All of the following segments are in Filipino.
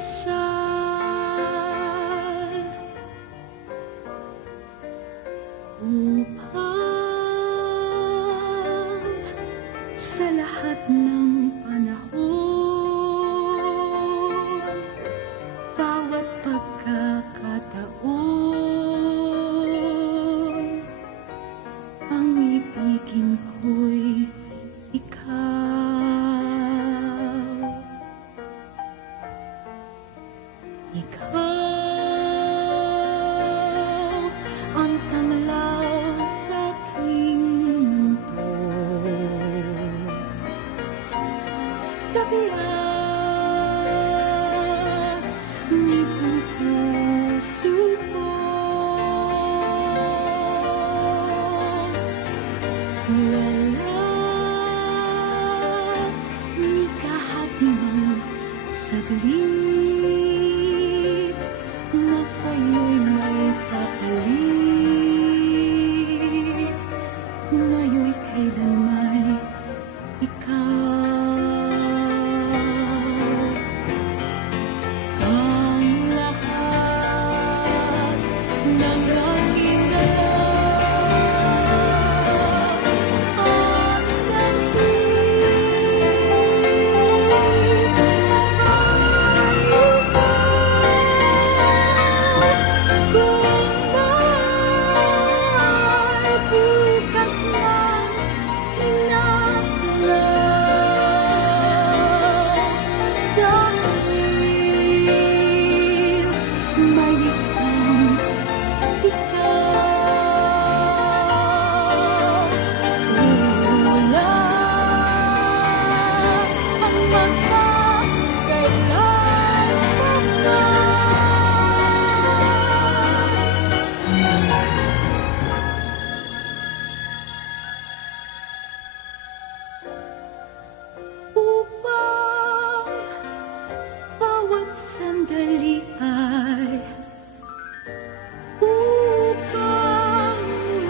dasal upang sa lahat ng panahon, bawat pagkakataon, ang ibigin ko'y ikaw. Ikaw ang tanglaw sa aking mundo, tabihan nitong puso ko. Wala ni kahatimang saglit na sa'yo'y may papalit, ngayon'y kailanmay ikaw. Ang lahat ng aking dala, ang sandig ay ikaw. Kung may bukas ng inaklang, dahil may isang ikaw. Wala ang upang bawat sandali ay upang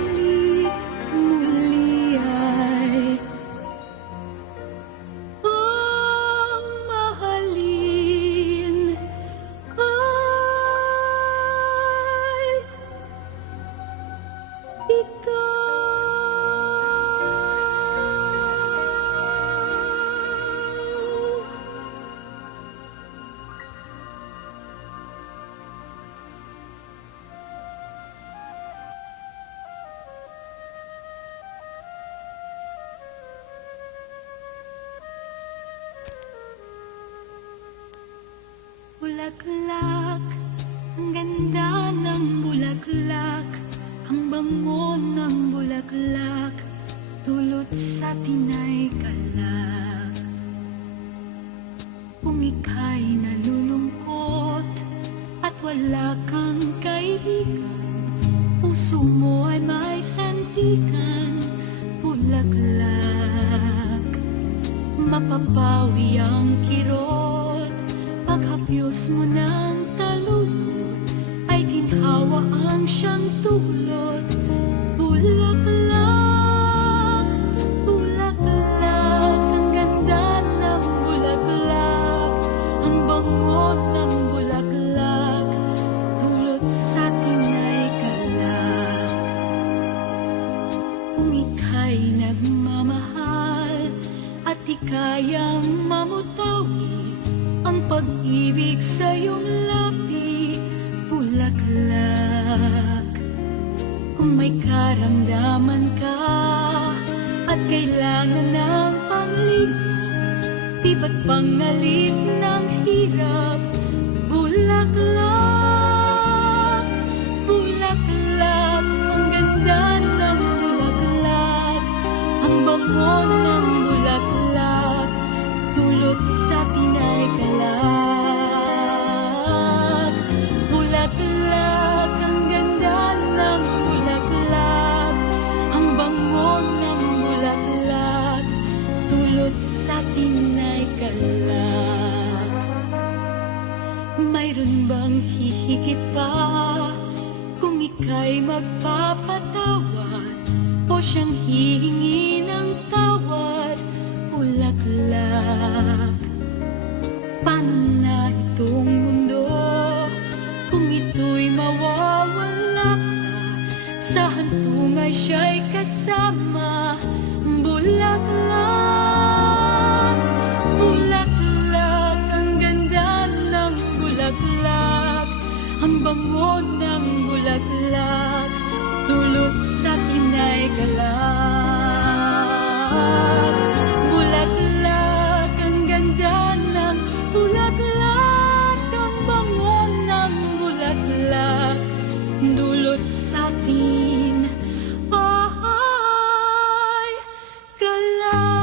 mulit-muli ay ang mahalin ay ikaw. Bulaklak, ang ganda ng bulaklak, ang bango ng bulaklak, dulot sa tinay kalak. Kung ika'y nalulungkot at wala kang kaibigan, puso mo ay may sandigan, bulaklak. Mapapawi ang kirot, paghapyos mo ng talulot, ay ginhawa ang siyang tulot. Bulaklak, bulaklak, ang ganda ng bulaklak, ang bango ng bulaklak, dulot sa tinay kalak. Kung ika'y nagmamahal at di kayang mamutawi ang pag-ibig sa iyong labi, bulaklak. Kung may karamdaman ka at kailangan ng panglinga, di ba't pangalis ng hirap, bulaklak, bulaklak, ang ganda ng bulaklak, ang bango ng bulaklak, dulot sa tinay kalak. Bulaklak, ang ganda ng bulaklak, ang bango ng bulaklak, dulot sa tinay kalak. Mayroon bang hihigit pa kung ika'y magpapatawad o siyang hihingi ng tawad, bulaklak? Paano na itong bango ng bulaklak, dulot sa tinay galak. Bulaklak, ang ganda ng bulaklak, ang bango ng bulaklak, dulot sa tin ay galak.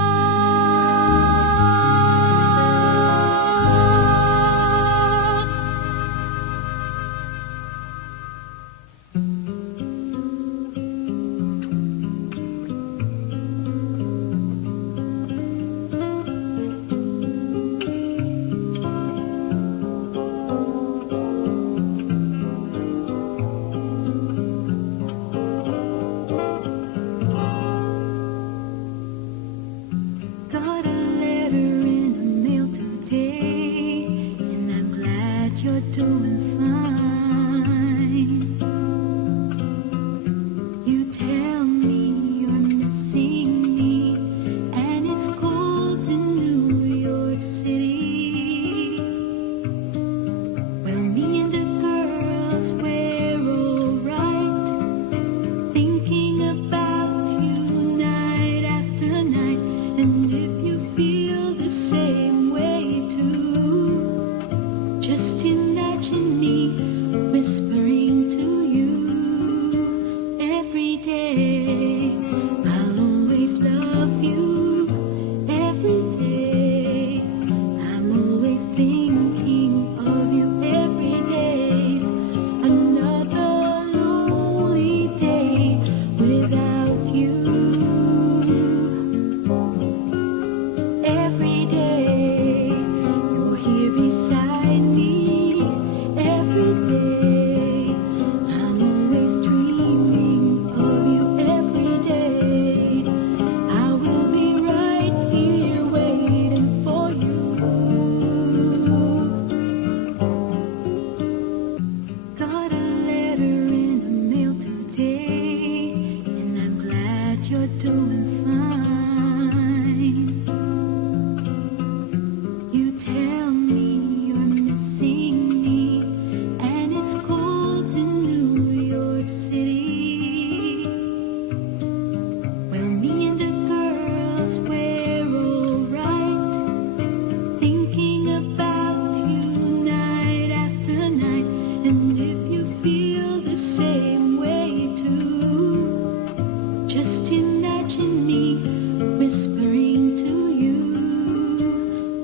Got a letter in the mail today, and I'm glad you're doing fine. You tell me you're missing me, and it's cold in New York City. Well, me and the girls, we're alright, thinking about you night after night. And if you feel the same way too, just imagine me whispering to you every day. I'll always love you every day. I'm always thinking of you every day's another lonely day without you. Every day you're here beside me. Every day I'm always dreaming of you. Every day I will be right here waiting for you. Got a letter in the mail today, and I'm glad you're doing fine. You tell me you're missing me, and it's cold in New York City. Well, me and the girls, we're alright, thinking about you night after night. And if you feel the same way too, just imagine me whispering to you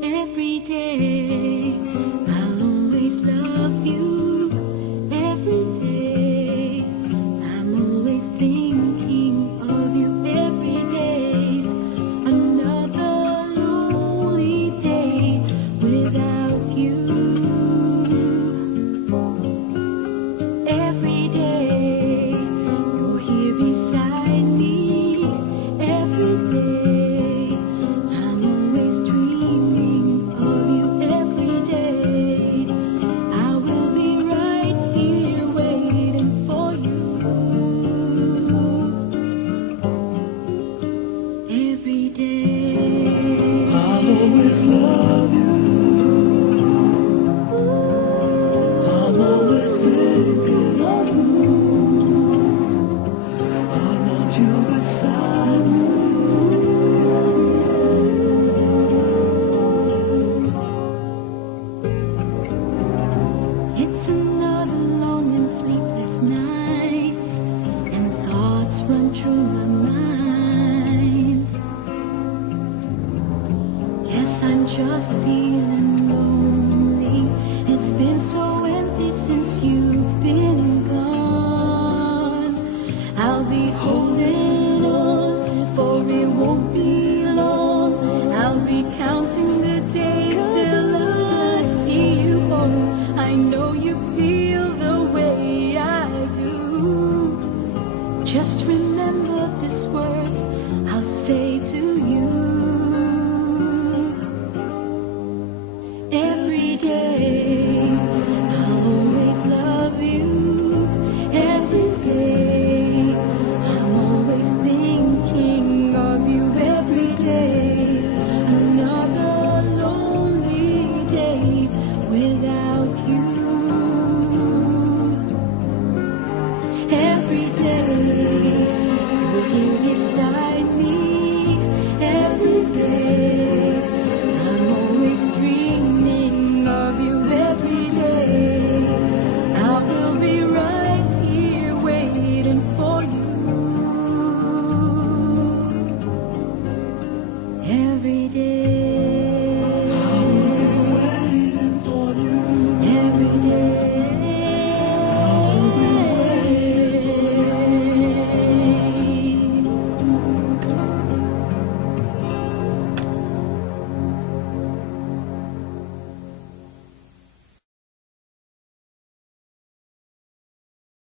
every day. I'll always love you every day. I'm always thinking of you every day's another lonely day without you.